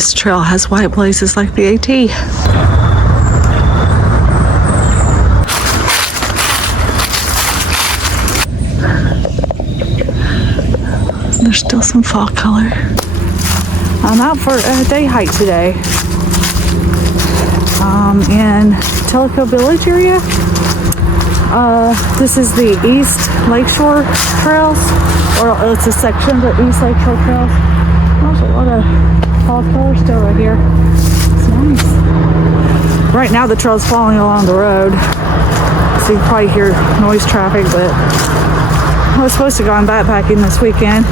This trail has white places like the AT. There's still some fall color. I'm out for a day hike today. In Tellico Village area. This is the East Lakeshore Trails, or it's a section of the East Lakeshore Trails. There's a lot of fall color still right here. It's nice. Right now the trail's falling along the road, so you can probably hear noise traffic, but I was supposed to go on backpacking this weekend.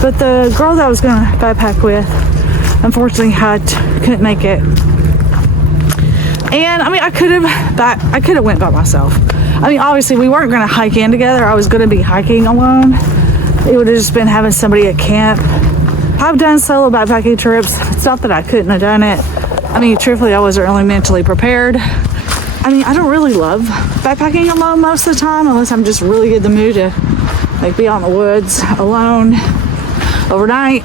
But the girl that I was going to backpack with, unfortunately, couldn't make it. And I mean, I could have went by myself. I mean, obviously, we weren't going to hike in together. I was going to be hiking alone. It would have just been having somebody at camp. I've done solo backpacking trips. It's not that I couldn't have done it. I mean, truthfully, I wasn't really mentally prepared. I mean, I don't really love backpacking alone most of the time, unless I'm just really in the mood to like be out in the woods alone overnight.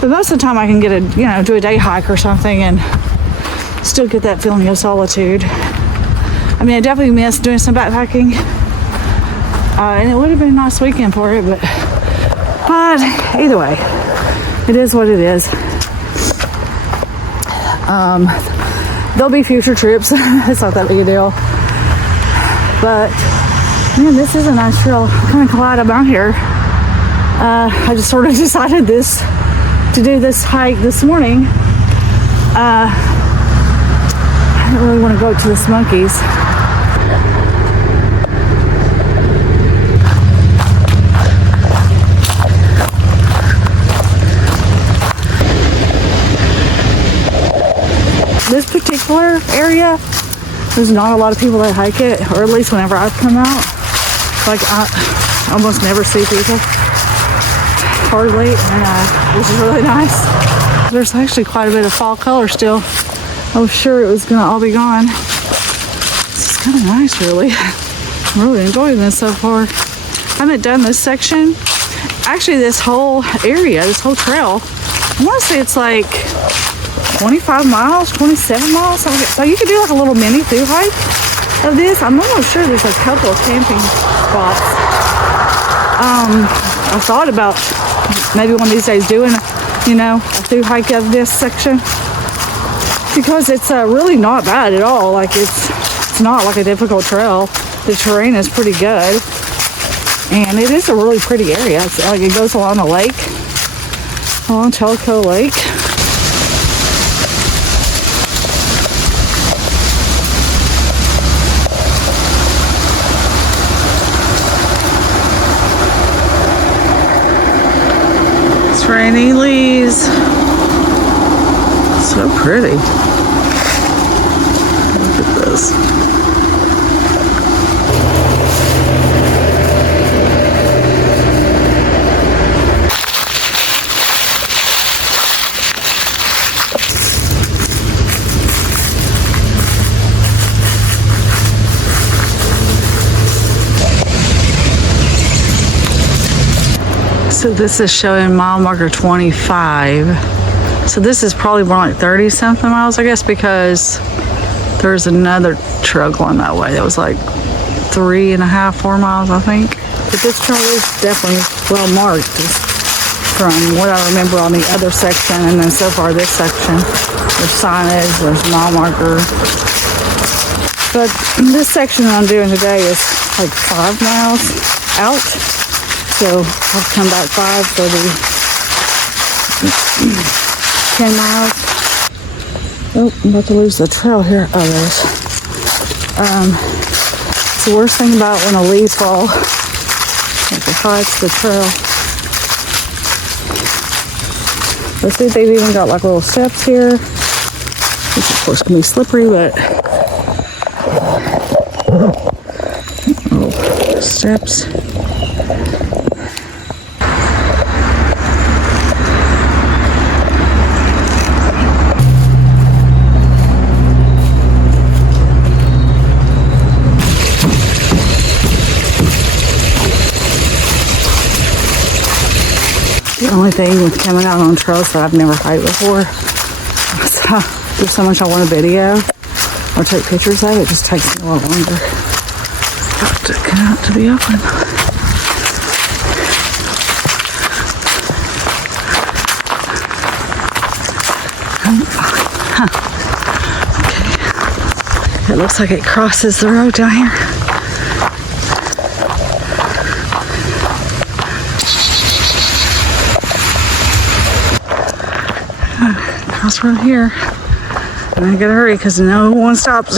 But most of the time I can get do a day hike or something and still get that feeling of solitude. I mean, I definitely miss doing some backpacking. And it would have been a nice weekend for it, but either way, it is what it is. There'll be future trips. It's not that big a deal. But man, this is a nice trail. I'm kind of glad I'm out here. I just sort of decided to do this hike this morning. I don't really want to go to the Smokies. This particular area, there's not a lot of people that hike it, or at least whenever I've come out. Like, I almost never see people, hardly, and which is really nice. There's actually quite a bit of fall color still. I was sure it was gonna all be gone. This is kind of nice, really. I'm really enjoying this so far. I haven't done this section. Actually, this whole area, this whole trail, I want to say it's like 25 miles, 27 miles. So you could do like a little mini through hike of this. I'm almost sure there's a couple of camping spots. I thought about maybe one of these days doing, a through hike of this section, because it's really not bad at all. Like it's not like a difficult trail. The terrain is pretty good, and it is a really pretty area. It's like it goes along the lake, along Tellico Lake. Rainy leaves. So pretty. Look at this. So this is showing mile marker 25. So this is probably more like 30 something miles, I guess, because there's another trail going that way that was like 3.5, 4 miles, I think. But this trail is definitely well marked from what I remember on the other section, and then so far this section. There's signage, there's mile marker. But this section that I'm doing today is like 5 miles out. So I've come back 5 for the 10 miles. Oh, I'm about to lose the trail here. Oh, there's. It's the worst thing about when the leaves fall. It hides the trail. Let's see if they've even got like little steps here. Which of course can be slippery, but little steps. The only thing with coming out on trails that I've never hiked before, so there's so much I want to video or take pictures of. It just takes me a lot longer. Got to get out to the open. Okay. It looks like it crosses the road down here. Crossroad here. And I gotta hurry because no one stops.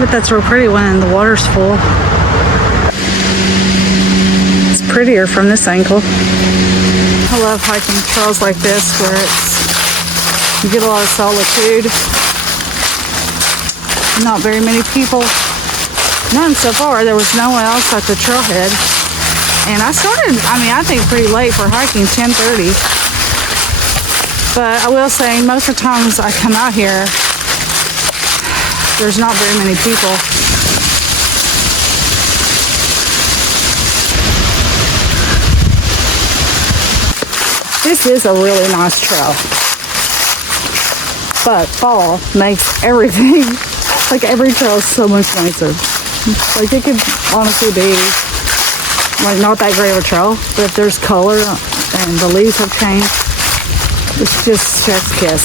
But that's real pretty when the water's full. It's prettier from this angle. I love hiking trails like this where you get a lot of solitude. Not very many people. None so far. There was no one else at the trailhead. And I started, I think pretty late for hiking, 10:30. But I will say, most of the times I come out here, there's not very many people. This is a really nice trail. But fall makes everything, like every trail is so much nicer. Like it could honestly be like not that great of a trail, but if there's color and the leaves have changed, it's just chef's kiss.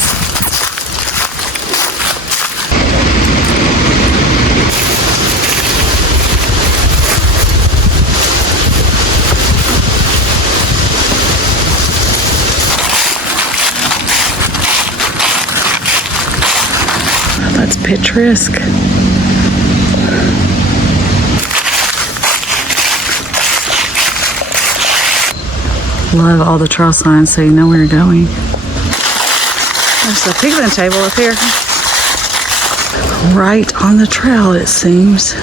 That's picturesque. Love all the trail signs so you know where you're going. There's a picnic table up here. Right on the trail, it seems.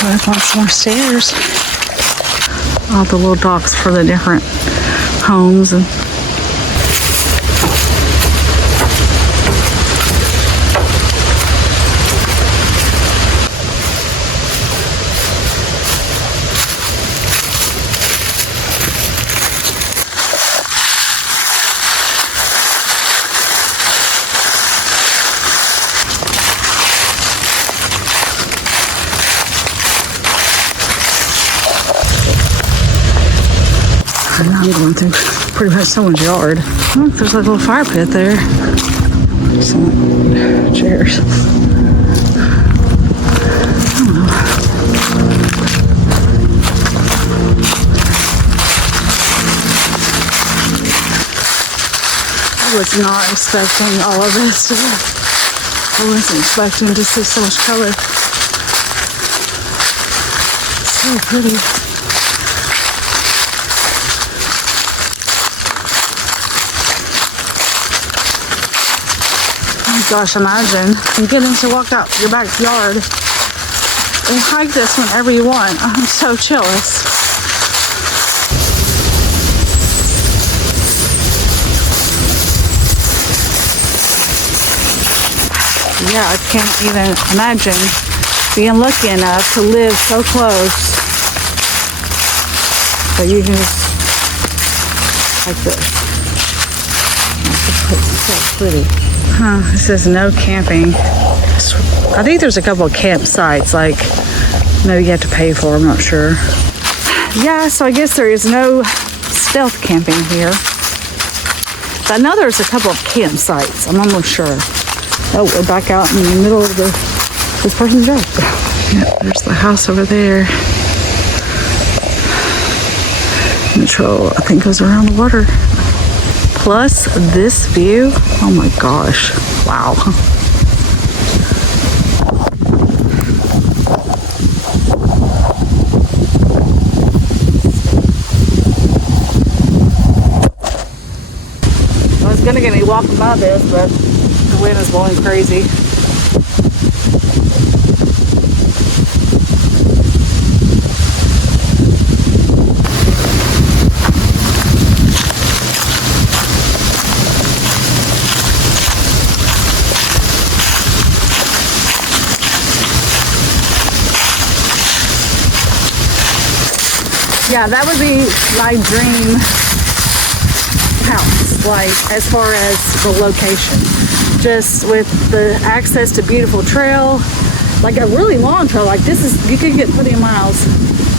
Go up on some more stairs. All the little docks for the different homes and I'm going through pretty much someone's yard. Look, there's like a little fire pit there. Some chairs. I don't know. I was not expecting all of this. I wasn't expecting to see so much color. So pretty. Gosh, imagine you getting to walk out your backyard and hike this whenever you want. I'm so jealous. Yeah, I can't even imagine being lucky enough to live so close that you can just like this. It's so pretty. It says no camping. I think there's a couple of campsites, like maybe you have to pay for, I'm not sure. Yeah, so I guess there is no stealth camping here. But I know there's a couple of campsites, I'm almost sure. Oh, we're back out in the middle of this person's yard. Yeah, there's the house over there. And the trail, I think, goes around the water. Plus this view, oh my gosh, wow. I was gonna get me walking by this, but the wind is blowing crazy. Yeah, that would be my dream house, like as far as the location. Just with the access to beautiful trail, like a really long trail. Like this is, you could get plenty of miles.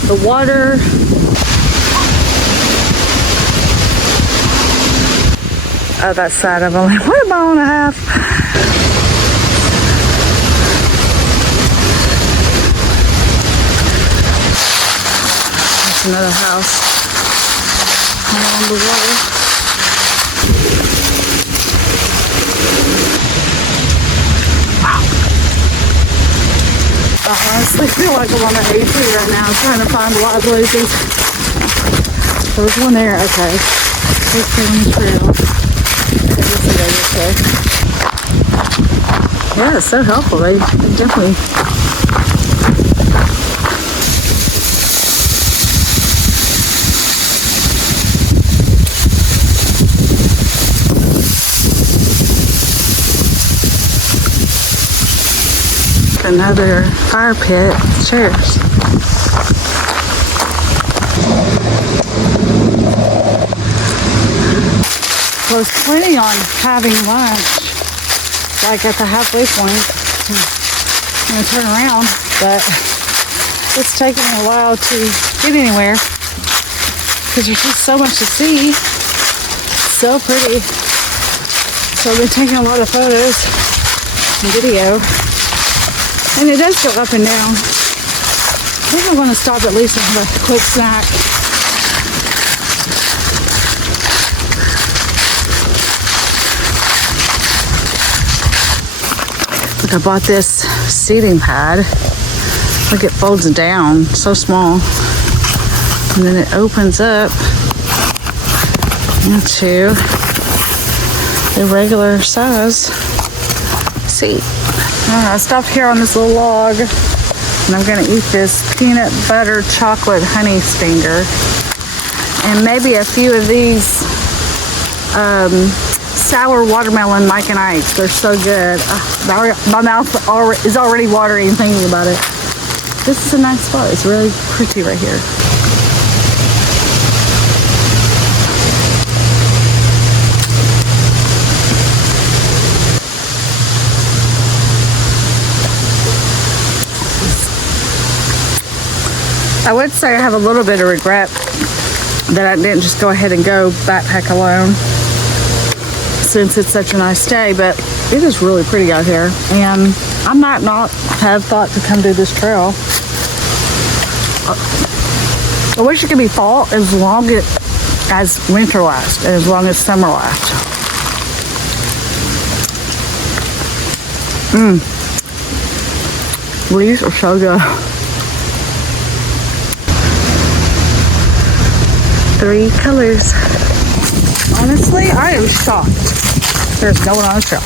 The water. Oh, that's sad. I've only 1.5 miles. That's another house along the water. I honestly feel like I'm on an AT right now, trying to find a lot of places. There's one there, okay. Let's go on the trail. Yeah, it's so helpful. They definitely. Another fire pit, chairs. I was planning on having lunch, like at the halfway point. I'm gonna turn around, but it's taking me a while to get anywhere because there's just so much to see. It's so pretty. So I've been taking a lot of photos and video. And it does go up and down. I think I'm going to stop at least and have a quick snack. Look, I bought this seating pad. Look, it folds down, so small. And then it opens up into a regular size seat. I stopped here on this little log and I'm gonna eat this peanut butter chocolate honey stinger and maybe a few of these sour watermelon Mike and Ike's. They're so good. My mouth is already watering thinking about it. This is a nice spot. It's really pretty right here. I would say I have a little bit of regret that I didn't just go ahead and go backpack alone since it's such a nice day, but it is really pretty out here and I might not have thought to come do this trail. I wish it could be fall as long as winter lasts and as long as summer lasts. These are so good. 3 colors. Honestly, I am shocked. There's no one on the trail.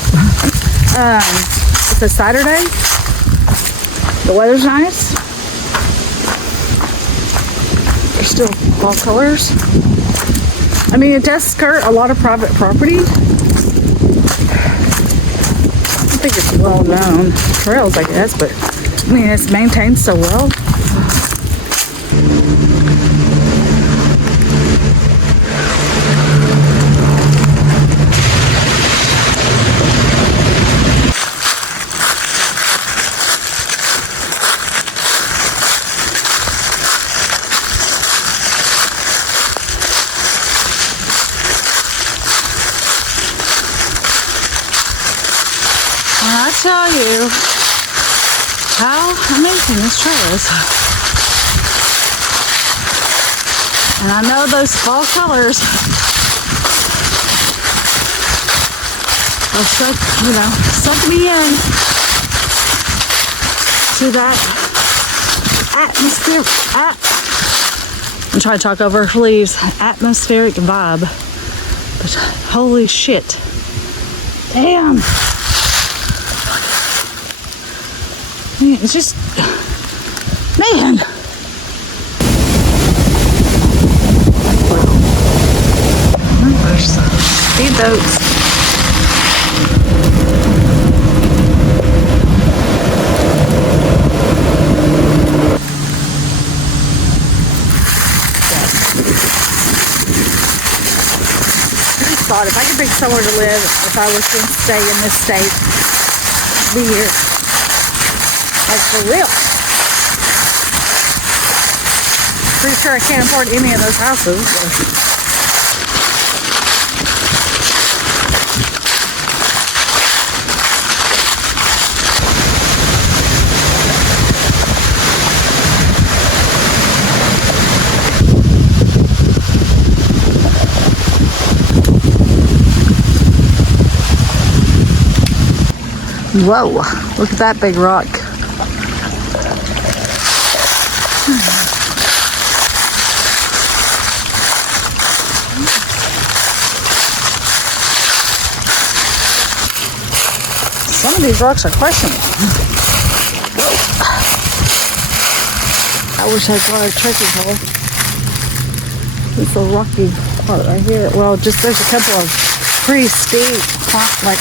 It's a Saturday. The weather's nice. There's still fall colors. I mean, it does skirt a lot of private property. I don't think it's well known trails, I guess, but I mean, it's maintained so well. I tell you how amazing this trail is. And I know those fall colors are suck me in to that atmosphere. I'm trying to talk over leaves. Atmospheric vibe. But holy shit. Damn. Man, it's just, man. There's some speedboats. thought if I could pick somewhere to live, if I was going to stay in this state, be here. Like for real. Pretty sure I can't afford any of those houses. Whoa, look at that big rock. Some of these rocks are questionable. Whoa. I wish I brought a trekking pole. It's a rocky part right here. Well, just there's a couple of pretty steep, like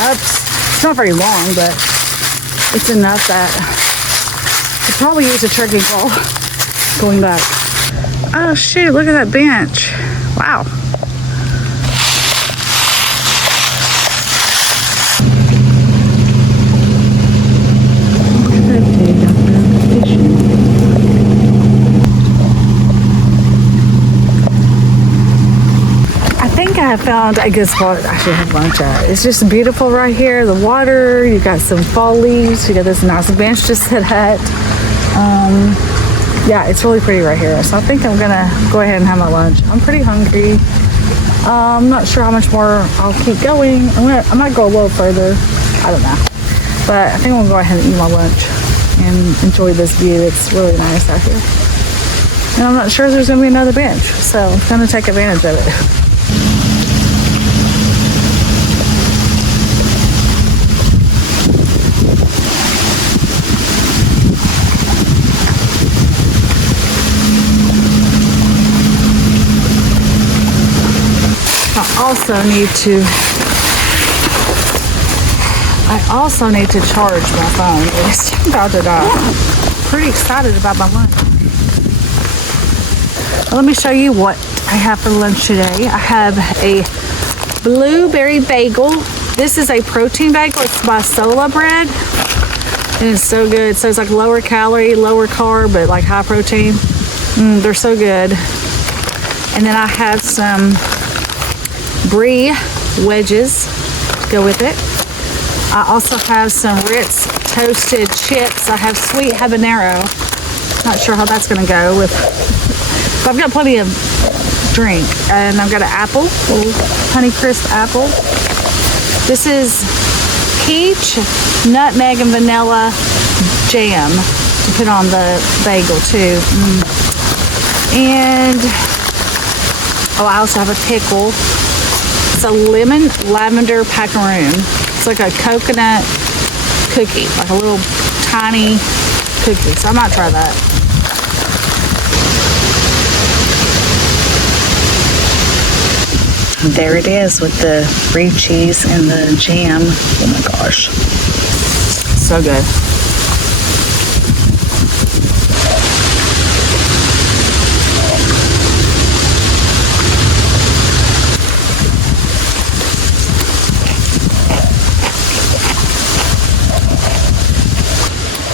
ups. It's not very long, but it's enough that I could probably use a trekking pole going back. Oh shoot, look at that bench. Wow. I found a good spot to actually have lunch at. It's just beautiful right here. The water, you got some fall leaves, you got this nice bench to sit at. Yeah, it's really pretty right here. So I think I'm gonna go ahead and have my lunch. I'm pretty hungry. I'm not sure how much more I'll keep going. I might go a little further. I don't know. But I think I'm gonna go ahead and eat my lunch and enjoy this view. It's really nice out here. And I'm not sure if there's gonna be another bench. So I'm gonna take advantage of it. I also need to charge my phone. It's about to die. Pretty excited about my lunch. Well, let me show you what I have for lunch today. I have a blueberry bagel. This is a protein bagel. It's by Sola Bread. And it's so good. So it's like lower calorie, lower carb, but like high protein. They're so good. And then I have some brie wedges to go with it. I also have some Ritz toasted chips. I have sweet habanero. Not sure how that's gonna go with, but I've got plenty of drink. And I've got an apple, a little Honeycrisp apple. This is peach, nutmeg, and vanilla jam to put on the bagel too. And I also have a pickle. It's a lemon lavender macaroon. It's like a coconut cookie, like a little tiny cookie. So I might try that. There it is with the brie cheese and the jam. Oh my gosh. So good.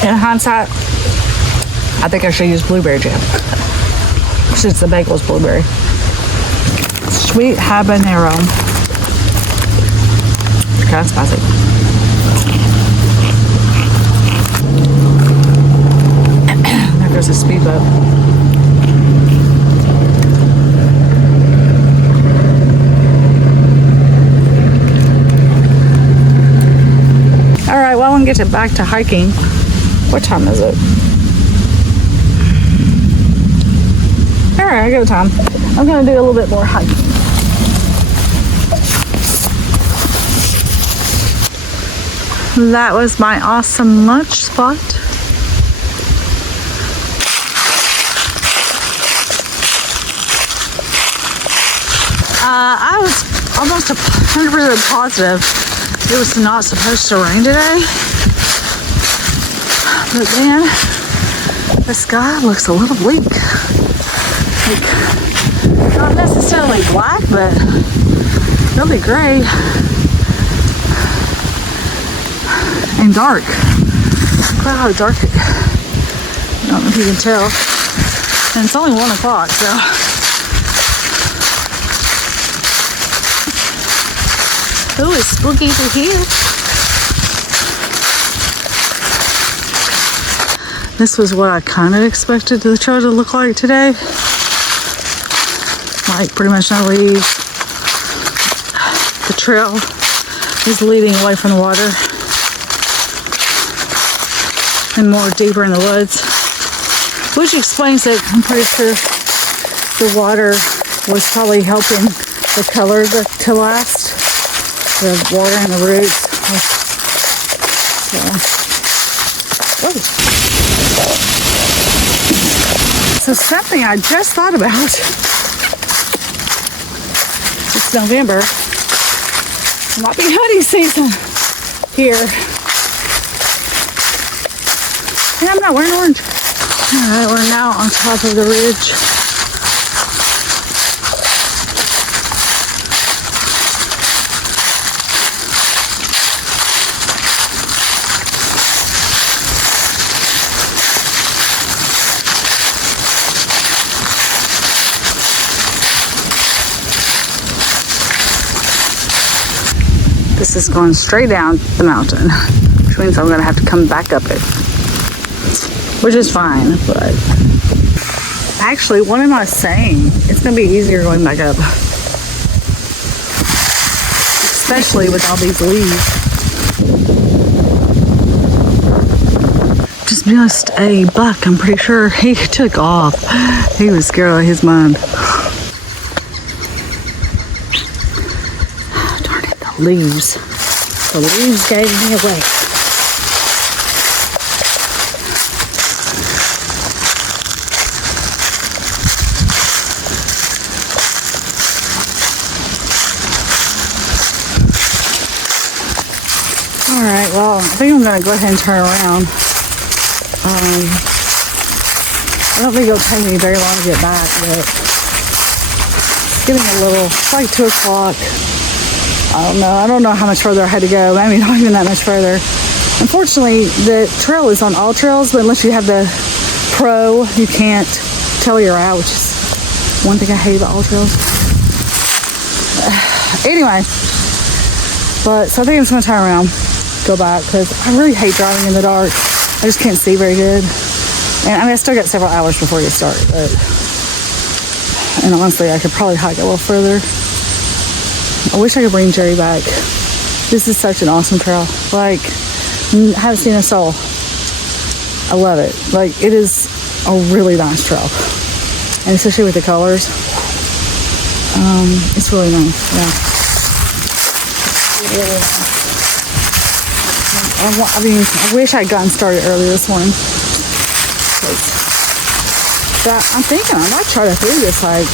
In hindsight, I think I should use blueberry jam since the bagel's blueberry. Sweet habanero. It's kind of spicy. There goes a speedboat. All right, well, I'm getting back to hiking. What time is it? All right, I got time. I'm gonna do a little bit more hiking. That was my awesome lunch spot. I was almost 100% positive it was not supposed to rain today. But then the sky looks a little bleak. Like, not necessarily black, but really gray and dark. Look how dark it. I don't know if you can tell. And it's only 1 o'clock, so. Ooh, it's spooky through here. This was what I kind of expected the trail to look like today. Like pretty much no leaves. The trail is leading away from the water and more deeper in the woods, which explains it. I'm pretty sure the water was probably helping the color to last. The water and the roots. So something I just thought about. It's November. It might be hunting season here. And I'm not wearing orange. Alright, we're now on top of the ridge. This is going straight down the mountain, which means I'm gonna have to come back up it, which is fine, but actually, what am I saying? It's gonna be easier going back up, especially with all these leaves. Just missed a buck, I'm pretty sure. He took off. He was scared out of his mind. Leaves. The leaves gave me away. Alright, well, I think I'm going to go ahead and turn around. I don't think it'll take me very long to get back, but it's getting a little, it's like 2 o'clock. I don't know how much further I had to go. Maybe not even that much further. Unfortunately, the trail is on all trails, but unless you have the pro, you can't tell you're out, which is one thing I hate about all trails. Anyway, so I think I'm just going to turn around, go back, because I really hate driving in the dark. I just can't see very good. And I mean, I still got several hours before you start, and honestly, I could probably hike a little further. I wish I could bring Jerry back. This is such an awesome trail. Like, I haven't seen a soul. I love it. Like, it is a really nice trail. And especially with the colors. It's really nice, yeah. Really nice. I mean, I wish I'd gotten started early this morning. But I'm thinking I might try to do this hike.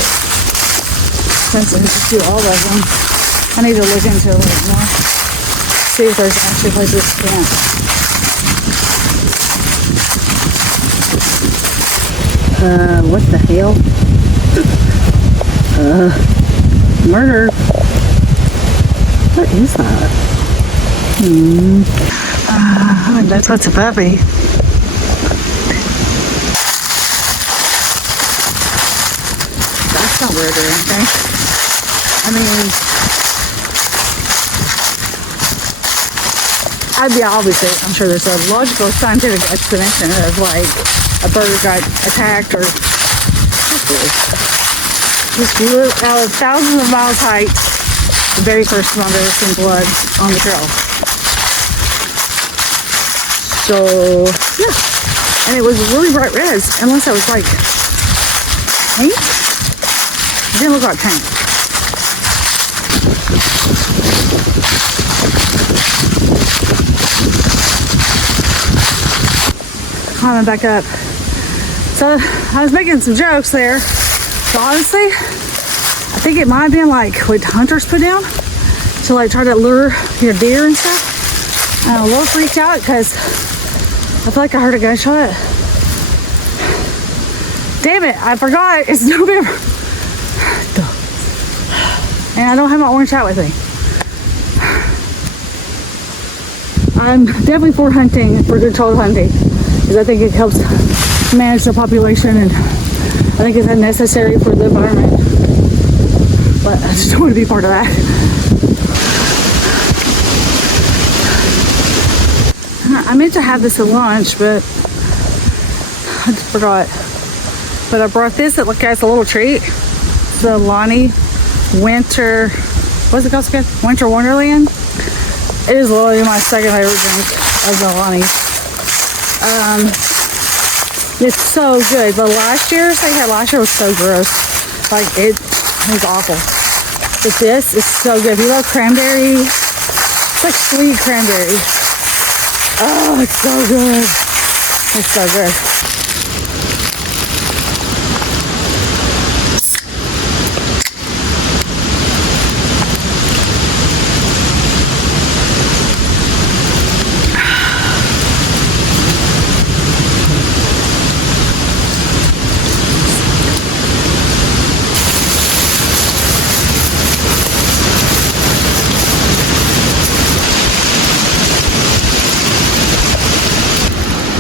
Since I just do all of them. I need to look into it a little more. See if there's actually places to camp. What the hell? Murder. What is that? That's a puppy. That's not weird or anything. I mean, obviously, I'm sure there's a logical scientific explanation of like a bird got attacked or just out of thousands of miles height, the very first time I've ever seen blood on the trail. So, yeah. And it was really bright red, unless I was like paint. It didn't look like paint. Climbing back up. So I was making some jokes there. So honestly, I think it might have been like what hunters put down to like try to lure your deer and stuff. I'm a little freaked out because I feel like I heard a gunshot. Damn it, I forgot. It's November. And I don't have my orange hat with me. I'm definitely for hunting, for controlled hunting, because I think it helps manage the population, and I think it's unnecessary for the environment. But I just don't want to be part of that. I meant to have this at lunch, but I just forgot. But I brought this. It look, guys, a little treat. It's the Lonnie Winter. What's it called again? Winter Wonderland. It is literally my second favorite drink of the Lonnie. It's so good. But last year was so gross. Like it was awful. But this is so good. If you love cranberry, it's like sweet cranberry. Oh, it's so good. It's so good.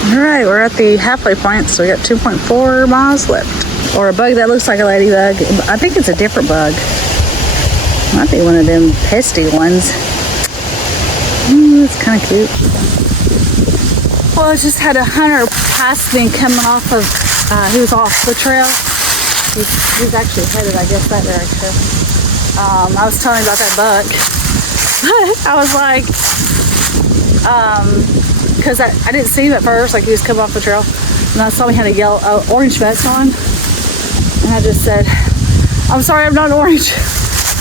Alright, we're at the halfway point, so we got 2.4 miles left. Or a bug that looks like a ladybug. I think it's a different bug. Might be one of them pesty ones. It's kind of cute. Well, I just had a hunter pass me coming off of, he was off the trail. He's actually headed, I guess, that direction. I was telling him about that bug. I was like, because I didn't see him at first, like he was coming off the trail, and I saw he had a yellow, orange vest on, and I just said, "I'm sorry, I'm not orange."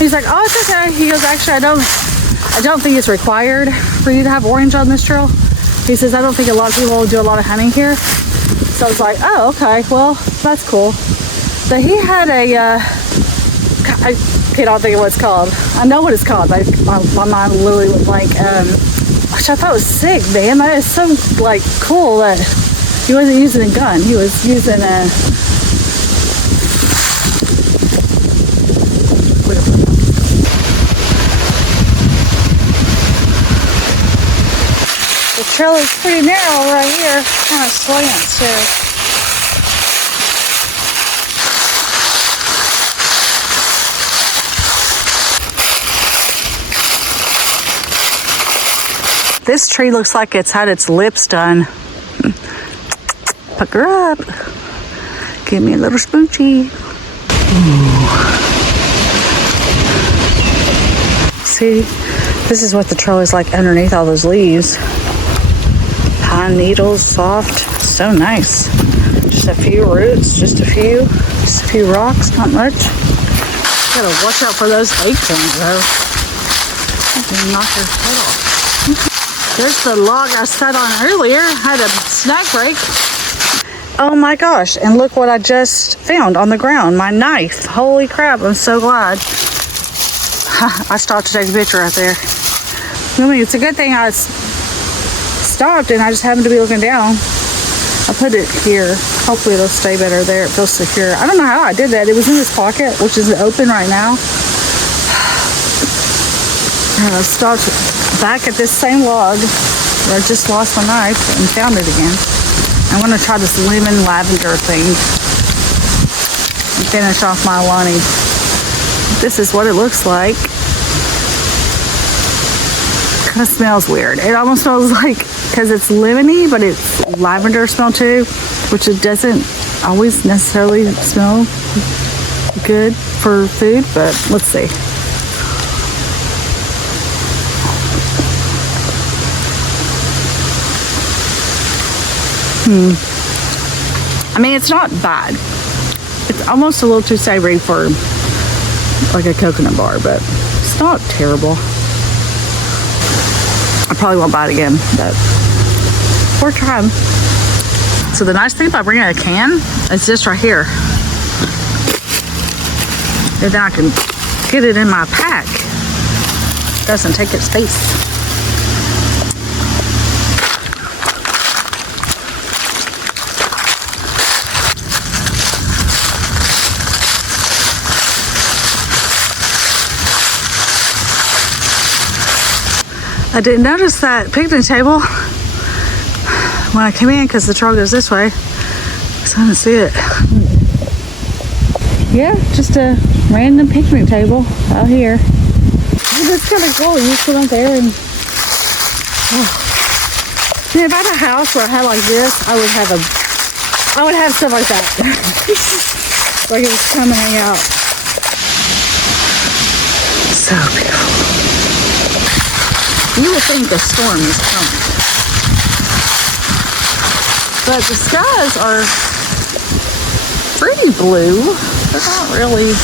He's like, "Oh, it's okay." He goes, "Actually, I don't think it's required for you to have orange on this trail." He says, "I don't think a lot of people do a lot of hunting here." So I was like, "Oh, okay, well, that's cool." But he had a, I can't think of what it's called. I know what it's called. Like my mind literally was like, which I thought was sick, man. That is so like cool that he wasn't using a gun. He was using a the trail is pretty narrow right here. Kind of slants too. This tree looks like it's had its lips done. Pucker up. Give me a little smoochie. Ooh. See, this is what the trail is like underneath all those leaves. Pine needles, soft, so nice. Just a few roots, just a few rocks, not much. Gotta watch out for those acorns though. They knock your head off. There's the log I sat on earlier. Had a snack break. Oh my gosh, and look what I just found on the ground. My knife. Holy crap, I'm so glad. I stopped to take a picture right there. I mean, it's a good thing I stopped and I just happened to be looking down. I put it here. Hopefully it'll stay better there. It feels secure. I don't know how I did that. It was in this pocket, which is open right now. And I stopped back at this same log where I just lost my knife and found it again. I'm gonna try this lemon lavender thing and finish off my Lonnie. This is what it looks like. Kind of smells weird. It almost smells like, because it's lemony, but it's lavender smell too, which it doesn't always necessarily smell good for food, but let's see. I mean, it's not bad. It's almost a little too savory for like a coconut bar, but it's not terrible. I probably won't buy it again, but we're trying. So the nice thing about bringing a can is this right here. And then I can get it in my pack. It doesn't take up space. I didn't notice that picnic table when I came in because the trail goes this way. So I didn't see it. Yeah, just a random picnic table out here. But it's kind of cool. You sit out there and... Yeah, if I had a house where I had like this, I would have stuff like that. Like it was come and hang out. So beautiful. You would think the storm is coming. But the skies are pretty blue. They're not really,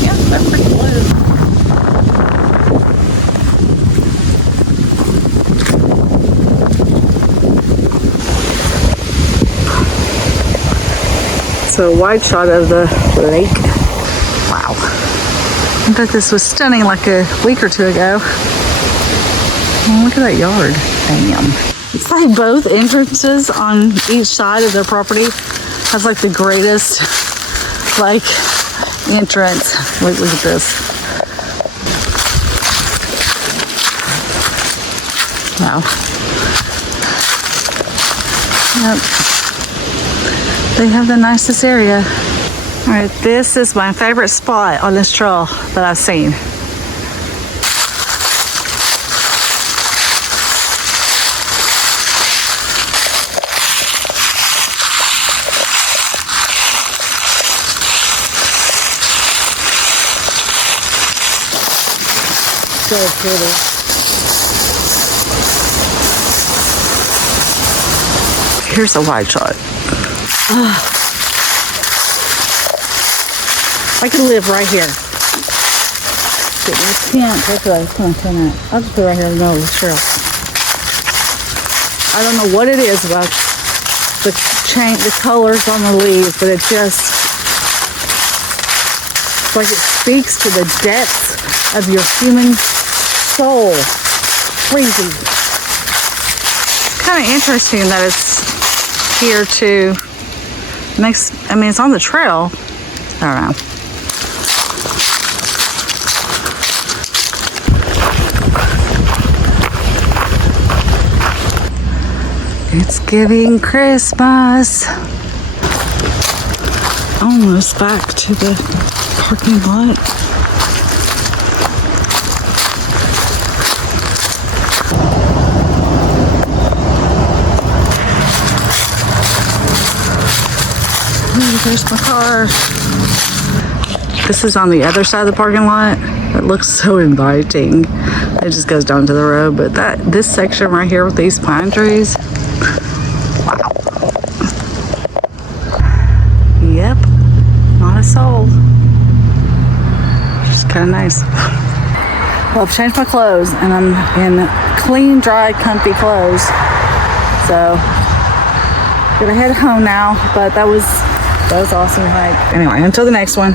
yeah, they're pretty blue. So a wide shot of the lake. Wow. I bet this was stunning like a week or two ago. Oh, look at that yard. Damn. It's like both entrances on each side of their property has like the greatest like entrance. Look at this. Wow. Yep. They have the nicest area. All right, this is my favorite spot on this trail that I've seen. So pretty. Here's a wide shot. I could live right here. Get my tent. That's what I was going to turn out. I'll just put it right here in the middle of the trail. I don't know what it is about the colors on the leaves, but it just, it's like it speaks to the depths of your human soul. Crazy. It's kind of interesting that it's here to next. I mean, it's on the trail. I don't know. It's giving Christmas. Almost back to the parking lot. There's my car. This is on the other side of the parking lot. It looks so inviting. It just goes down to the road, but this section right here with these pine trees. Wow. Yep. Not a soul. Just kind of nice. Well, I've changed my clothes and I'm in clean, dry, comfy clothes. So, gonna head home now, but that was awesome hike. Anyway, until the next one.